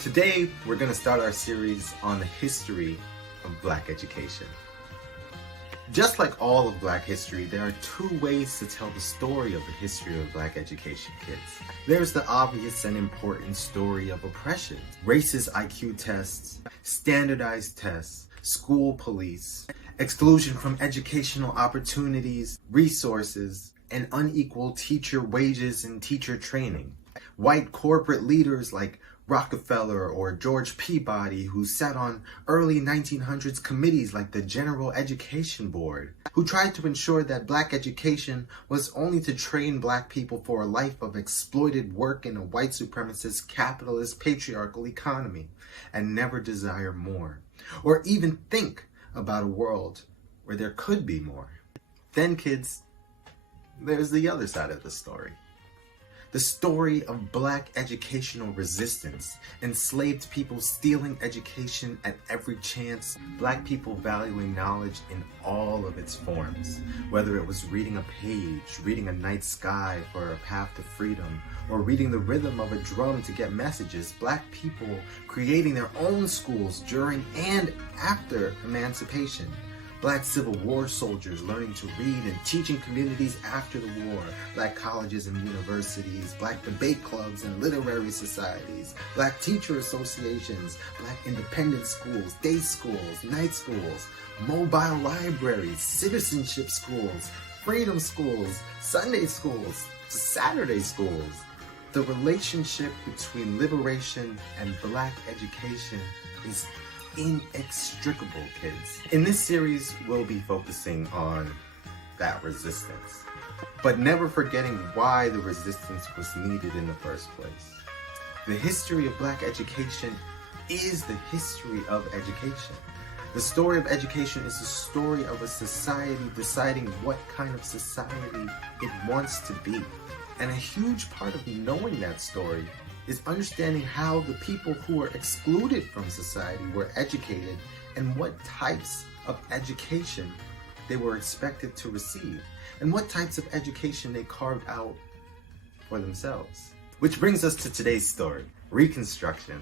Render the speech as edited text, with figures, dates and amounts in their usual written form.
Today, we're going to start our series on the history of Black education. Just like all of Black history, there are two ways to tell the story of the history of Black education, kids. There's the obvious and important story of oppression, racist IQ tests, standardized tests, school police, exclusion from educational opportunities, resources, and unequal teacher wages and teacher training. White corporate leaders like Rockefeller or George Peabody, who sat on early 1900s committees like the General Education Board, who tried to ensure that Black education was only to train Black people for a life of exploited work in a white supremacist, capitalist, patriarchal economy, and never desire more, or even think about a world where there could be more. Then, kids, there's the other side of the story. The story of Black educational resistance, enslaved people stealing education at every chance, Black people valuing knowledge in all of its forms, whether it was reading a page, reading a night sky for a path to freedom, or reading the rhythm of a drum to get messages. Black people creating their own schools during and after emancipation. Black Civil War soldiers learning to read and teaching communities after the war. Black colleges and universities, Black debate clubs and literary societies, Black teacher associations, Black independent schools, day schools, night schools, mobile libraries, citizenship schools, freedom schools, Sunday schools, Saturday schools. The relationship between liberation and Black education is inextricable, kids. In this series, we'll be focusing on that resistance, but never forgetting why the resistance was needed in the first place. The history of Black education is the history of education. The story of education is the story of a society deciding what kind of society it wants to be. And a huge part of knowing that story is understanding how the people who were excluded from society were educated and what types of education they were expected to receive and what types of education they carved out for themselves. Which brings us to today's story, Reconstruction.